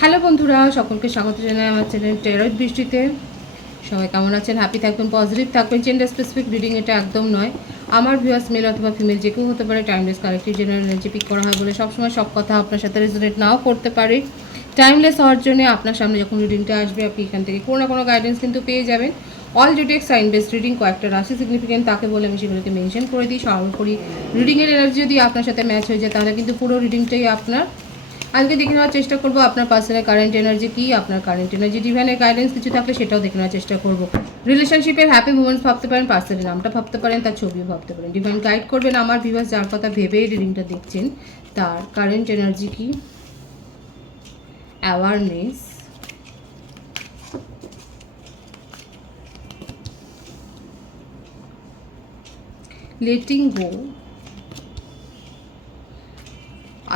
Hello বন্ধুরা, সকলকে স্বাগত জানাই আমার চ্যানেল টেরয়েড বৃষ্টিতে সবাই কেমন আছেন? হ্যাপি থাকবেন পজিটিভ থাকবেন। জেন্ডার স্পেসিফিক রিডিং এটা একদম নয়। আমার ভিউয়ার্স মেল অথবা ফিমেল যে কেউ হতে পারে timeless collective general energy pick করা হয় বলে সবসময় সব কথা আপনার সাথে রেজোনেট নাও করতে পারে। টাইমলেস হওয়ার জন্য আপনার সামনে যখন রিডিংটা আসবে, আপনি এখান থেকে কোনো না কোনো গাইডেন্স কিন্তু পেয়ে যাবেন। অল ডিটেক্স সাইন বেসড রিডিং কয়েকটা রাশি সিগনিফিকেন্ট তাকে বলে আমি সেগুলোকে মেনশন করে দিই। সর্বোপরি রিডিংয়ের এনার্জি যদি আপনার সাথে ম্যাচ হয়ে যায়, তাহলে কিন্তু পুরো রিডিংটাই আপনার আজকে দেখে নেওয়ার চেষ্টা করব, আপনার পার্সোনাল কারেন্ট এনার্জি কি, আপনার কারেন্ট এনার্জি ডিভাইনের গাইডেন্স কিছু থাকলে সেটাও দেখে নেওয়ার চেষ্টা করব। রিলেশনশিপের হ্যাপি মুমেন্টস ভাবতে পারেন পার্সোনাল নামটা ভাবতে পারেন, তার ছবিও ভাবতে পারেন। ডিভাইন গাইড করবেন আমার ভিভাস যার কথা ভেবে রিডিংটা দেখছেন, তার কারেন্ট এনার্জি কি? Awareness letting go.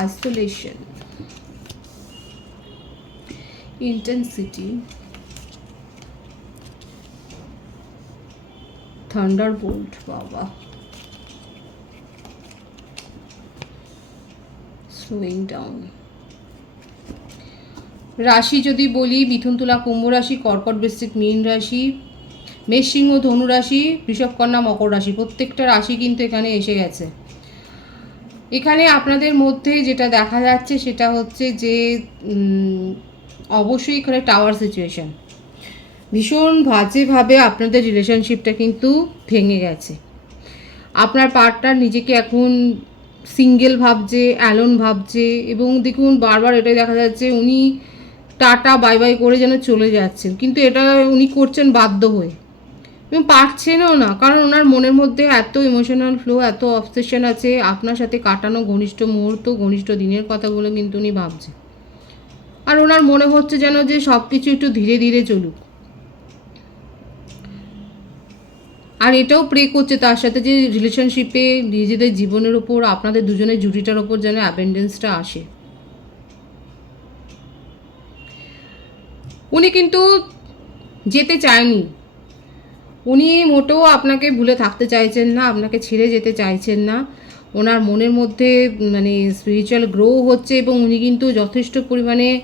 Isolation. Intensity, thunderbolt, বাবা। Slowing down. রাশি যদি বলি, মিথুন তুলা কুম্ভ রাশি, কর্কট বৃশ্চিক মীন রাশি, মেষ সিংহ ধনু রাশি বৃষভ কন্যা মকর রাশি, প্রত্যেকটা রাশি কিন্তু এখানে এসে গেছে। এখানে আপনাদের মধ্যে যেটা দেখা যাচ্ছে সেটা হচ্ছে যে অবশ্যই এখানে টাওয়ার সিচুয়েশন ভীষণ বাজেভাবে আপনাদের রিলেশনশিপটা কিন্তু ভেঙে গেছে। আপনার পার্টনার নিজেকে এখন সিঙ্গেল ভাবছে অ্যালোন ভাবছে এবং দেখুন বারবার এটাই দেখা যাচ্ছে, উনি টাটা বাই বাই করে যেন চলে যাচ্ছেন। কিন্তু এটা উনি করছেন বাধ্য হয়ে। এবং পারছেনও না, কারণ ওনার মনের মধ্যে এত ইমোশনাল ফ্লো এত অবসেশন আছে। আপনার সাথে কাটানো ঘনিষ্ঠ মুহূর্ত, ঘনিষ্ঠ দিনের কথাগুলো কিন্তু উনি ভাবছে। আর ওনার মনে হচ্ছে যেন যে সব কিছু একটু ধীরে ধীরে চলুক। আর এটাও প্রে করছে তার সাথে যে রিলেশনশিপে নিজেদের জীবনের ওপর, আপনাদের দুজনের জুটিটার ওপর যেন অ্যাবেন্ডেন্সটা আসে। উনি কিন্তু যেতে চায়নি। উনি মোটেও আপনাকে ভুলে থাকতে চাইছেন না, আপনাকে ছেড়ে যেতে চাইছেন না। ওনার মনের মধ্যে মানে স্পিরিচুয়াল গ্রো হচ্ছে এবং উনি কিন্তু যথেষ্ট পরিমাণে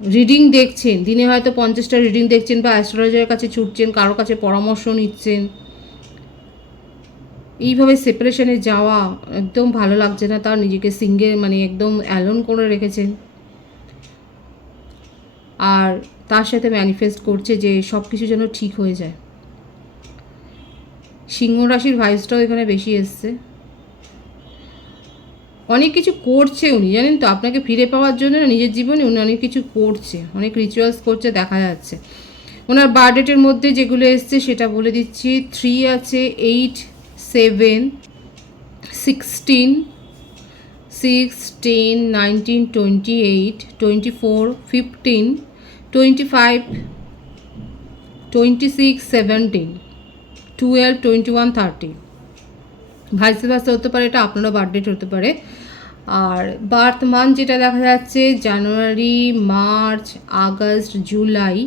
রিডিং দেখছেন, দিনে হয়তো পঞ্চাশটা রিডিং দেখছেন বা অ্যাস্ট্রোলজারের কাছে ছুটছেন, কারও কাছে পরামর্শ নিচ্ছেন। এইভাবে সেপারেশনে যাওয়া একদম ভালো লাগছে না তার নিজেকে সিঙ্গেল মানে একদম অ্যালোন করে রেখেছেন। আর তার সাথে ম্যানিফেস্ট করছে যে সব কিছু যেন ঠিক হয়ে যায়। সিংহ রাশির ভাইসটাও এখানে বেশি এসছে। অনেক কিছু করছে উনি, জানেন তো? আপনাকে ফিরে পাওয়ার জন্য নিজের জীবনে উনি অনেক কিছু করছে, অনেক রিচুয়ালস করছে, দেখা যাচ্ছে। ওনার বার্থডেটের মধ্যে যেগুলো এসছে সেটা বলে দিচ্ছি। থ্রি আছে eight seven sixteen six ten nineteen twenty eight twenty four fifteen twenty five twenty six seventeen twelve twenty one thirty ভাইসে ভাইসে হতে পারে, এটা আপনারও বার্থডেট হতে পারে। আর বার্থ মান্থ যেটা দেখা যাচ্ছে January March August July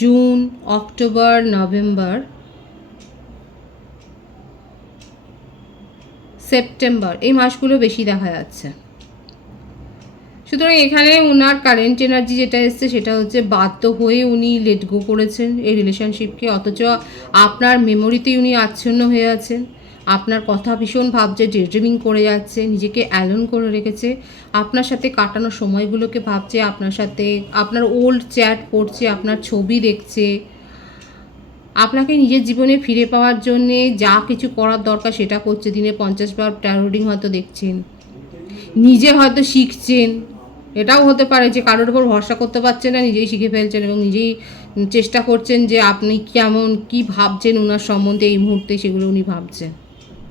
June October November September এই মাসগুলো বেশি দেখা যাচ্ছে। সুতরাং এখানে ওনার কারেন্ট এনার্জি যেটা এসছে সেটা হচ্ছে বাধ্য হয়ে উনি লেট গো করেছেন এই রিলেশনশিপকে অথচ আপনার মেমোরিতেই উনি আচ্ছন্ন হয়ে আছেন। আপনার কথা ভীষণ ভাবছে ড্রিমিং করে যাচ্ছে, নিজেকে অ্যালোন করে রেখেছে। আপনার সাথে কাটানো সময়গুলোকে ভাবছে, আপনার সাথে আপনার ওল্ড চ্যাট পড়ছে আপনার ছবি দেখছে। আপনাকে নিজের জীবনে ফিরে পাওয়ার জন্যে যা কিছু করার দরকার সেটা করছে। দিনে পঞ্চাশ বার ট্যারোডিং হয়তো দেখছেন। নিজে হয়তো শিখছেন। এটাও হতে পারে যে কারোর উপর ভরসা করতে পারছেন না, নিজেই শিখে ফেলছেন এবং নিজেই চেষ্টা করছেন যে আপনি কেমন, কি ভাবছেন ওনার সম্বন্ধে এই মুহূর্তে সেগুলো উনি ভাবছেন।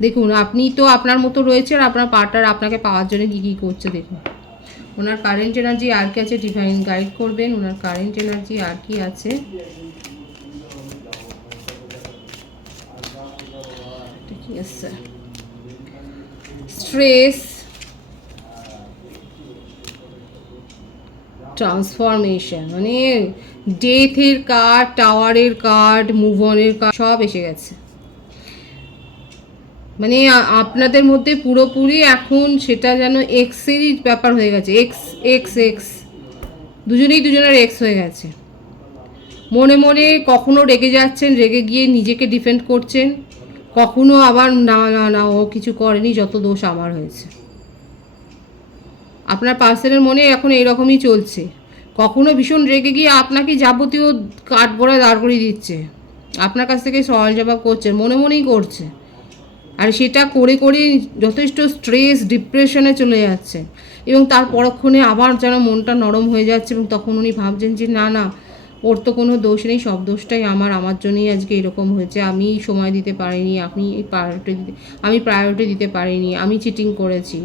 দেখুন, আপনি তো আপনার মতো রয়েছে আর আপনার পার্টনার আপনাকে পাওয়ার জন্য কী কী করছে দেখুন। ওনার কারেন্ট এনার্জি আর কি আছে ডিভাইন গাইড করবেন। ওনার কারেন্ট এনার্জি আর কি আছে? স্ট্রেস ট্রান্সফরমেশন মানে ডেথের কার্ড টাওয়ারের কার্ড মুভ অনের কার্ড সব এসে গেছে। মানে আপনাদের মধ্যে পুরোপুরি এখন সেটা যেন এক্সেরই ব্যাপার হয়ে গেছে। এক্স এক্স এক্স দুজনেই দুজনের এক্স হয়ে গেছে। মনে মনে কখনো রেগে যাচ্ছেন, রেগে গিয়ে নিজেকে ডিফেন্ড করছেন, কখনো আবার না না না, ও কিছু করেনি, যত দোষ আমার হয়েছে। আপনার পার্সেলের মনে এখন এইরকমই চলছে। কখনো ভীষণ রেগে গিয়ে আপনাকে যাবতীয় কাঠ বড়া দাঁড় করিয়ে দিচ্ছে। আপনার কাছ থেকে সওয়াল জবাব করছে, মনে মনেই করছে। আর সেটা করে করে যথেষ্ট স্ট্রেস ডিপ্রেশনে চলে যাচ্ছে। এবং তার পরক্ষণে আবার যেন মনটা নরম হয়ে যাচ্ছে এবং তখন উনি ভাবছেন যে, না না, ওর তো কোনো দোষ নেই, সব দোষটাই আমার আমার জন্যই আজকে এরকম হয়েছে। আমি সময় দিতে পারিনি আপনি প্রায়োরিটি দিতে, আমি প্রায়োরিটি দিতে পারিনি, আমি চিটিং করেছি।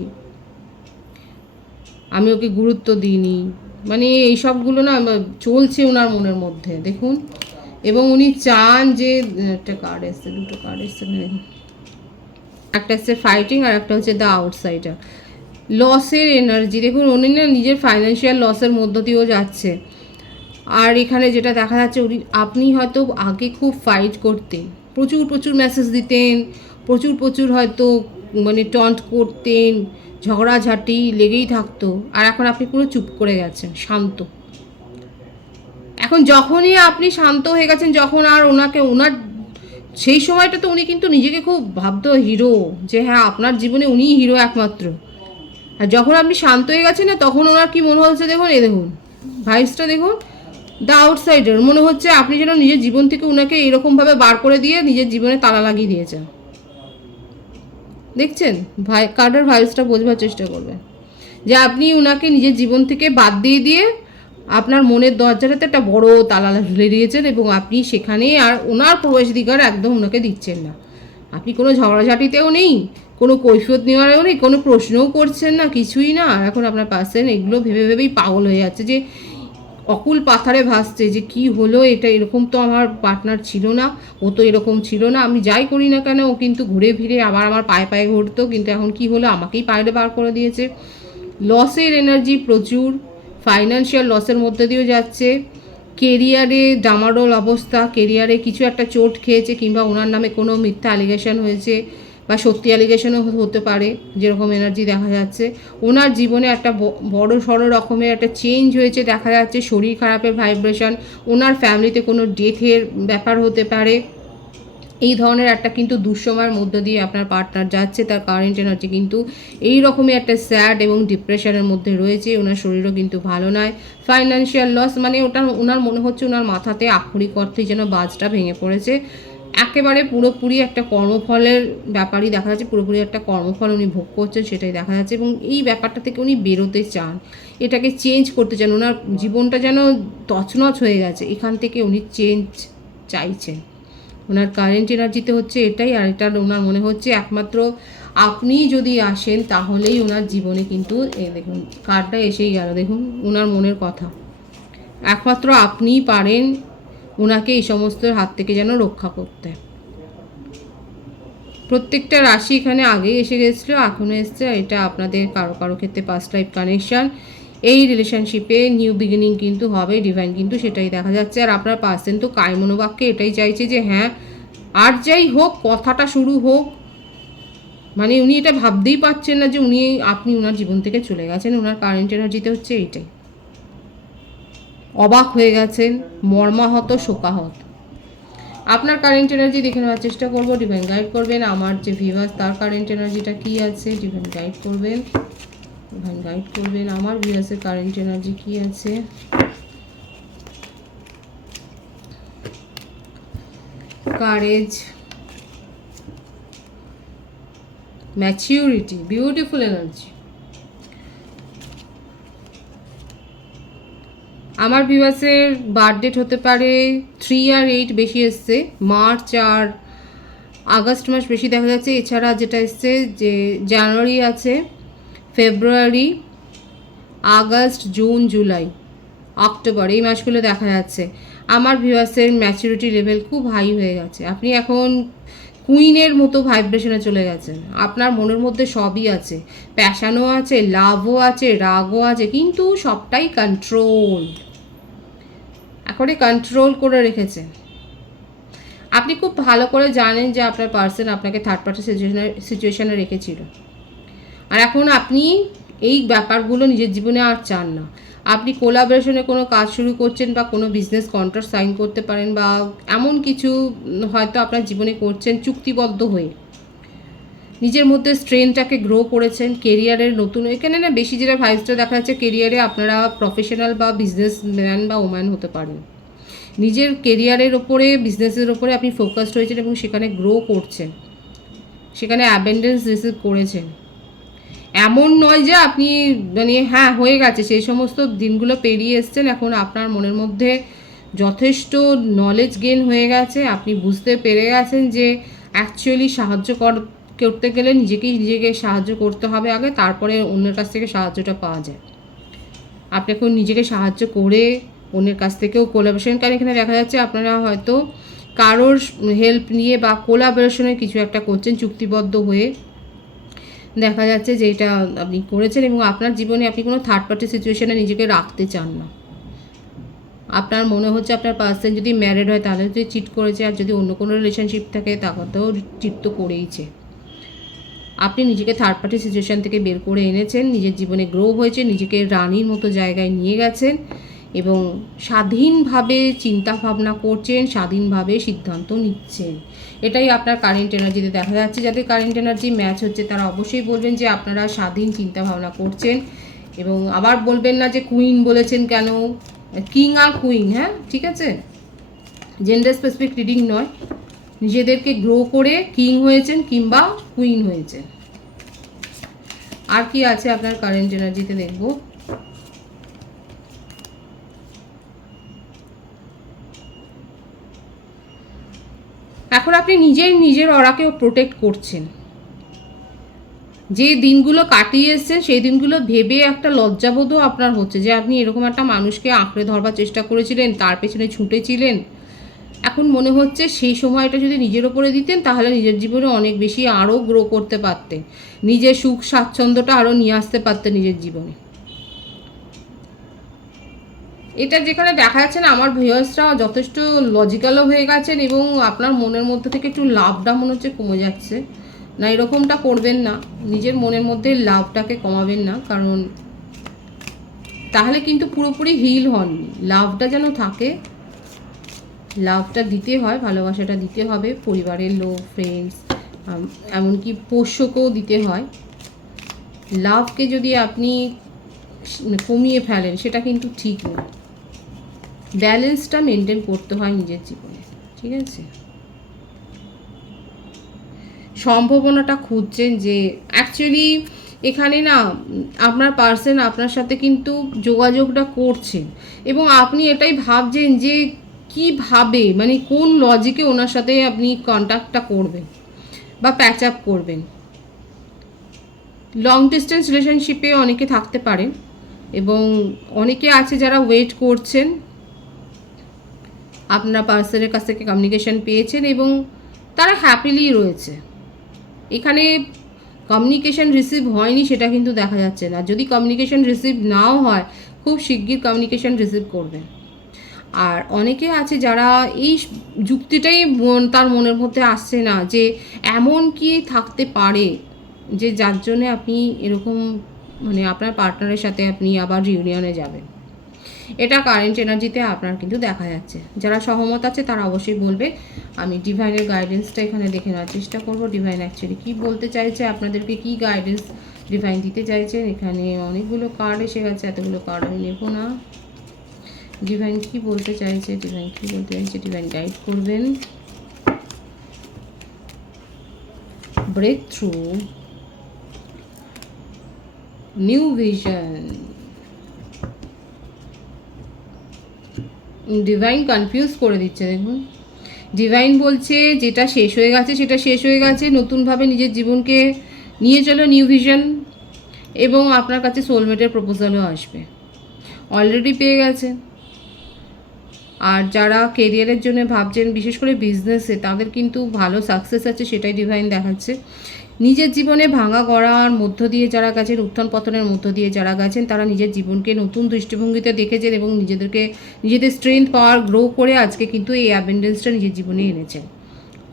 আমি ওকে গুরুত্ব দিইনি। মানে এই সবগুলো না চলছে ওনার মনের মধ্যে, দেখুন। এবং উনি চান যে, একটা কার্ড এসছে, দুটো কার্ড এসছে এখানে একটা হচ্ছে ফাইটিং আর একটা হচ্ছে দ্য আউটসাইডার লসের এনার্জি দেখুন, উনি না নিজের ফাইন্যান্সিয়াল লসের মধ্য দিয়েও যাচ্ছে। আর এখানে যেটা দেখা যাচ্ছে, উনি, আপনি হয়তো আগে খুব ফাইট করতেন। প্রচুর প্রচুর মেসেজ দিতেন, প্রচুর প্রচুর হয়তো মানে টন্ট করতেন, ঝগড়াঝাটি লেগেই থাকতো। আর এখন আপনি পুরো চুপ করে গেছেন, শান্ত। এখন যখনই আপনি শান্ত হয়ে গেছেন, যখন আর ওনাকে, ওনার, সেই সময়টা তো উনি কিন্তু নিজেকে খুব ভাবতো হিরো, যে হ্যাঁ আপনার জীবনে উনিই হিরো একমাত্র। আর যখন আপনি শান্ত হয়ে গেছেন না, তখন ওনার কি মনে হচ্ছে দেখুন? এ দেখুন ভাইসটা দেখুন দ্য আউটসাইডার মনে হচ্ছে আপনি যেন নিজের জীবন থেকে ওনাকে এরকমভাবে বার করে দিয়ে নিজের জীবনে তালা লাগিয়ে দিয়েছেন। দেখছেন? ভাই কার্ডের ভাইসটা বোঝবার চেষ্টা করবেন যে আপনি ওনাকে নিজের জীবন থেকে বাদ দিয়ে দিয়ে আপনার মনের দরজাটাতে একটা বড় তালা ঝুলে দিয়েছেন এবং আপনি সেখানে আর ওনার প্রবেশাধিকার একদম ওনাকে দিচ্ছেন না। আপনি কোনো ঝগড়াঝাটিতেও নেই, কোনো কৈফিয়ত নেওয়ারও নেই, কোনো প্রশ্নও করছেন না, কিছুই না। আর এখন আপনার পার্সেন এগুলো ভেবে ভেবেই পাগল হয়ে যাচ্ছে যে অকুল পাথারে ভাসছে যে কি হলো, এটা এরকম তো আমার পার্টনার ছিল না, ও তো এরকম ছিল না, আমি যাই করি না কেন, ও কিন্তু ঘুরে ফিরে আবার আমার পায়ে পায়ে ঘুরতো, কিন্তু এখন কি হলো, আমাকেই পায়ে বার করে দিয়েছে। লসের এনার্জি প্রচুর ফাইন্যান্সিয়াল লসের মধ্যে দিয়েও যাচ্ছে। কেরিয়ারে ডামাডোল অবস্থা কেরিয়ারে কিছু একটা চোট খেয়েছে, কিংবা ওনার নামে কোনো মিথ্যা অ্যালিগেশন হয়েছে। বা সত্যি অ্যালিগেশনও হতে পারে, যেরকম এনার্জি দেখা যাচ্ছে। ওনার জীবনে একটা বড় সড়ো রকমের একটা চেঞ্জ হয়েছে, দেখা যাচ্ছে শরীর খারাপের ভাইব্রেশন ওনার ফ্যামিলিতে কোনো ডেথের ব্যাপার হতে পারে। এই ধরনের একটা কিন্তু দুঃসময়ের মধ্য দিয়ে আপনার পার্টনার যাচ্ছে, তার কারেন্ট এনার্জি কিন্তু এই রকমই একটা স্যাড এবং ডিপ্রেশনের মধ্যে রয়েছে, ওনার শরীরও কিন্তু ভালো নয়। ফাইন্যান্সিয়াল লস মানে ওটা ওনার মনে হচ্ছে ওনার মাথাতে আক্ষরিক অর্থে যেন বাজটা ভেঙে পড়েছে। একেবারে পুরোপুরি একটা কর্মফলের ব্যাপারই দেখা যাচ্ছে, পুরোপুরি একটা কর্মফল উনি ভোগ করছেন সেটাই দেখা যাচ্ছে এবং এই ব্যাপারটা থেকে উনি বেরোতে চান। এটাকে চেঞ্জ করতে চান, ওনার জীবনটা যেন তছনছ হয়ে গেছে, এখান থেকে উনি চেঞ্জ চাইছেন। ওনার কারেন্ট এনার্জিতে হচ্ছে এটাই, আর এটা ওনার মনে হচ্ছে একমাত্র আপনি যদি আসেন তাহলেই ওনার জীবনে কিন্তু এই দেখুন কার্ডটা এসেই গেল, দেখুন, ওনার মনের কথা। একমাত্র আপনিই পারেন ওনাকে এই সমস্ত হাত থেকে যেন রক্ষা করতে। প্রত্যেকটা রাশি এখানে আগেই এসে গেছিল, এখনও এসছে এটা আপনাদের কারও কারও ক্ষেত্রে পাস্ট লাইফ কানেকশান এই রিলেশনশিপে নিউ বিগিনিং কিন্তু হবে ডিভাইন কিন্তু সেটাই দেখা যাচ্ছে। আর আপনার পার্সেন তো কায় মনোবাক্যে এটাই চাইছে যে হ্যাঁ আর যাই হোক, কথাটা শুরু হোক। মানে উনি এটা ভাবতেই পারছেন না যে উনি, আপনি ওনার জীবন থেকে চলে গেছেন ওনার কারেন্ট এনার্জিতে হচ্ছে এইটাই। অবাক হয়ে গেছেন মর্মাহত শোকাহত। আপনার কারেন্ট এনার্জি দেখে নেওয়ার চেষ্টা করব ডিভাইন গাইড করবেন। আমার যে ভিভাস তার কারেন্ট এনার্জিটা কী আছে ডিভাইন গাইড করবেন। ডিভাইন গাইড করবেন, আমার ভিভাসের কারেন্ট এনার্জি কী আছে? কারেজ ম্যাচিউরিটি বিউটিফুল এনার্জি আমার ভিভাসের বার্থডেট হতে পারে থ্রি আর এইট বেশি এসছে। মার্চ আর আগস্ট মাস বেশি দেখা যাচ্ছে। এছাড়া যেটা এসছে যে জানুয়ারি আছে, February, August, June, July, October এই মাসগুলো দেখা যাচ্ছে। আমার ভিউয়ার্সের ম্যাচুরিটি লেভেল খুব হাই হয়ে গেছে। আপনি এখন কুইনের মতো ভাইব্রেশনে চলে গেছেন। আপনার মনের মধ্যে সবই আছে। প্যাশানও আছে লাভও আছে, রাগও আছে, কিন্তু সবটাই কন্ট্রোল এখনই কন্ট্রোল করে রেখেছেন। আপনি খুব ভালো করে জানেন যে আপনার পার্সন আপনাকে থার্ড পার্টি সিচুয়েশনে সিচুয়েশনে রেখেছিল। আর এখন আপনি এই ব্যাপারগুলো নিজের জীবনে আর চান না। আপনি কোলাবোরেশনে কোনো কাজ শুরু করছেন বা কোনো বিজনেস কন্ট্রাক্ট সাইন করতে পারেন বা এমন কিছু হয়তো আপনার জীবনে করছেন চুক্তিবদ্ধ হয়ে। নিজের মধ্যে স্ট্রেনটাকে গ্রো করেছেন কেরিয়ারের নতুন এখানে না, বেশি যেটা ভাইসটা দেখা যাচ্ছে কেরিয়ারে আপনারা প্রফেশনাল বা বিজনেস ম্যান বা ওম্যান হতে পারেন। নিজের কেরিয়ারের ওপরে বিজনেসের ওপরে আপনি ফোকাসড হয়েছেন এবং সেখানে গ্রো করছেন। সেখানে অ্যাবেন্ডেন্স রিসিভ করেছেন। এমন নয় যে আপনি মানে হ্যাঁ হয়ে গেছে। সেই সমস্ত দিনগুলো পেরিয়ে এসছেন। এখন আপনার মনের মধ্যে যথেষ্ট নলেজ গেন হয়ে গেছে। আপনি বুঝতে পেরে গেছেন যে অ্যাকচুয়ালি সাহায্য কর করতে গেলে নিজেকেই নিজেকে সাহায্য করতে হবে আগে, তারপরে অন্যের কাছ থেকে সাহায্যটা পাওয়া যায়। আপনি এখন নিজেকে সাহায্য করে অন্যের কাছ থেকেও কোলাবোরেশন কারণ এখানে দেখা যাচ্ছে আপনারা হয়তো কারোর হেল্প নিয়ে বা কোলাবোরেশনে কিছু একটা করছেন চুক্তিবদ্ধ হয়ে। দেখা যাচ্ছে যে এটা আপনি করেছেন এবং আপনার জীবনে আপনি কোনো থার্ড পার্টি সিচুয়েশনে নিজেকে রাখতে চান না। আপনার মনে হচ্ছে আপনার পার্সন যদি ম্যারিড হয়, তাহলে যদি চিট করেছে আর যদি অন্য কোনো রিলেশনশিপ থাকে তাহলেও চিট তো করেইছে। আপনি নিজেকে থার্ড পার্টি সিচুয়েশন থেকে বের করে এনেছেন, নিজের জীবনে গ্রো হয়েছে, নিজেকে রানীর মতো জায়গায় নিয়ে গেছেন এবং স্বাধীনভাবে চিন্তা ভাবনা করছেন, স্বাধীনভাবে সিদ্ধান্ত নিচ্ছেন। এটাই আপনার কারেন্ট এনার্জিতে দেখা যাচ্ছে। যাদের কারেন্ট এনার্জি ম্যাচ হচ্ছে, তারা অবশ্যই বলবেন যে আপনারা স্বাধীন চিন্তা ভাবনা করছেন এবং আবার বলবেন না যে কুইন বলেছেন কেন? কিং আর কুইন হ্যাঁ? ঠিক আছে? জেন্ডার স্পেসিফিক রিডিং নয়। নিজেদেরকে গ্রো করে কিং হয়েছেন কিংবা কুইন হয়েছেন। আর কি আছে আপনার কারেন্ট এনার্জিতে দেখব? এখন আপনি নিজেই নিজের অরাকেও প্রোটেক্ট করছেন। যে দিনগুলো কাটিয়ে এসছেন, সেই দিনগুলো ভেবে একটা লজ্জাবোধও আপনার হচ্ছে যে আপনি এরকম একটা মানুষকে আঁকড়ে ধরবার চেষ্টা করেছিলেন, তার পেছনে ছুটেছিলেন। এখন মনে হচ্ছে সেই সময়টা যদি নিজের ওপরে দিতেন, তাহলে নিজের জীবনে অনেক বেশি আরও গ্রো করতে পারতেন। নিজের সুখ স্বাচ্ছন্দ্যটা আরও নিয়ে আসতে পারতেন নিজের জীবনে। এটা যেখানে দেখা যাচ্ছে না, আমার ভিউয়ার্সরা যথেষ্ট লজিক্যালও হয়ে গেছেন এবং আপনার মনের মধ্যে থেকে একটু লাভটা মনে হচ্ছে কমে যাচ্ছে। না, এরকমটা করবেন না। নিজের মনের মধ্যে লাভটাকে কমাবেন না, কারণ তাহলে কিন্তু পুরোপুরি হিল হননি। লাভটা যেন থাকে, লাভটা দিতে হয়, ভালোবাসাটা দিতে হবে, পরিবারের লোক ফ্রেন্ডস এমনকি পোষ্যকেও দিতে হয়। লাভকে যদি আপনি কমিয়ে ফেলেন, সেটা কিন্তু ঠিক না ব্যালেন্সটা মেনটেন করতে হয় নিজের জীবনে, ঠিক আছে? সম্ভাবনাটা খুঁজছেন যে অ্যাকচুয়ালি এখানে না, আপনার পার্সন আপনার সাথে কিন্তু যোগাযোগটা করছেন এবং আপনি এটাই ভাবছেন যে কীভাবে মানে কোন লজিকে ওনার সাথে আপনি কন্ট্যাক্টটা করবেন বা প্যাচ আপ করবেন? লং ডিস্টেন্স রিলেশনশিপে অনেকে থাকতে পারেন এবং অনেকে আছে যারা ওয়েট করছেন। আপনারা পার্সনের কাছ থেকে কমিউনিকেশন পেয়েছেন এবং তারা হ্যাপিলি রয়েছে। এখানে কমিউনিকেশন রিসিভ হয়নি সেটা কিন্তু দেখা যাচ্ছে না। যদি কমিউনিকেশন রিসিভ নাও হয়, খুব শিগগির কমিউনিকেশন রিসিভ করবেন আর অনেকে আছে যারা এই যুক্তিটাই মন- তার মনের মধ্যে আসছে না যে এমন কি থাকতে পারে যে যার জন্যে আপনি এরকম মানে আপনার পার্টনারের সাথে আপনি আবার রিউনিয়নে যাবেন। এটা কারেন্ট এনার্জিতে আপনার কিন্তু দেখা যাচ্ছে। যারা সহমত আছে, তারা অবশ্যই বলবে। আমি ডিভাইনের গাইডেন্সটা এখানে দেখে নেওয়ার চেষ্টা করব। ডিভাইন অ্যাকচুয়ালি কী বলতে চাইছে, আপনাদেরকে কী গাইডেন্স ডিভাইন দিতে চাইছেন এখানে অনেকগুলো কার্ড এসে গেছে, এতগুলো কার্ড আমি নেব না। ডিভাইন কি বলতে চাইছে? ডিভাইন কি বলতে চাইছে? ডিভাইন গাইড করবেন। Breakthrough new vision divine confuse করে দিচ্ছে, দেখুন। ডিভাইন বলছে যেটা শেষ হয়ে গেছে, সেটা শেষ হয়ে গেছে, নতুনভাবে নিজের জীবনকে নিয়ে চলো নিউ ভিশন এবং আপনার কাছে সোলমেটের প্রপোজালও আসবে। অলরেডি পেয়ে গেছে। আর যারা কেরিয়ারের জন্য ভাবছেন, বিশেষ করে বিজনেসে তাদের কিন্তু ভালো সাকসেস আছে, সেটাই ডিভাইন দেখাচ্ছে। নিজের জীবনে ভাঙা গড়ার মধ্য দিয়ে যারা গেছেন, উত্থান পতনের মধ্য দিয়ে যারা গেছেন, তারা নিজের জীবনকে নতুন দৃষ্টিভঙ্গিতে দেখেছেন এবং নিজেদেরকে, নিজেদের স্ট্রেংথ পাওয়ার গ্রো করে আজকে কিন্তু এই অ্যাবেন্ডেন্সটা নিজের জীবনে এনেছেন।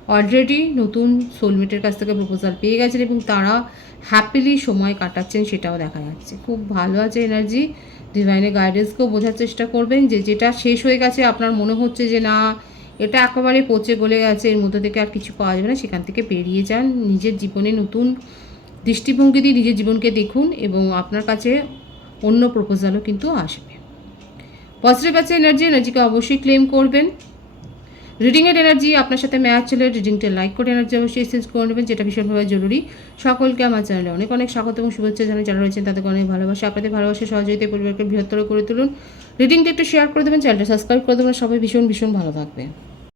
অলরেডি নতুন সোলমেটের কাছ থেকে প্রপোজাল পেয়ে গেছেন এবং তারা হ্যাপিলি সময় কাটাচ্ছেন, সেটাও দেখা যাচ্ছে। খুব ভালো আছে এনার্জি ডিভাইনের গাইডেন্সকেও বোঝার চেষ্টা করবেন যে যেটা শেষ হয়ে গেছে, আপনার মনে হচ্ছে যে না, এটা একেবারে পচে গলে গেছে, এর মধ্যে থেকে আর কিছু পাওয়া যাবে না, সেখান থেকে বেরিয়ে যান, নিজের জীবনে নতুন দৃষ্টিভঙ্গি দিয়ে নিজের জীবনকে দেখুন এবং আপনার কাছে অন্য প্রপোজালও কিন্তু আসবে। পজিটিভ আছে এনার্জি এনার্জিকে অবশ্যই ক্লেম করবেন। রিডিংয়ের এনার্জি আপনার সাথে ম্যাচ চলে রিডিংটা লাইক করে এনার্জি অবশ্যই এক্সচেঞ্জ করে নেবেন, যেটা ভীষণভাবে জরুরি। সকলকে আমার চ্যানেলে অনেক অনেক স্বাগত এবং শুভেচ্ছা জানাই। যারা রয়েছেন তাদেরকে অনেক ভালোবাসা। আপনাদের ভালোবাসা, সহযোগিতা পরিবারকে বৃহত্তর করে তুলুন। রিডিংটা একটু শেয়ার করে দেবেন চ্যানেলটা সাবস্ক্রাইব করে দেবেন। সবাই ভীষণ ভীষণ ভালো থাকবে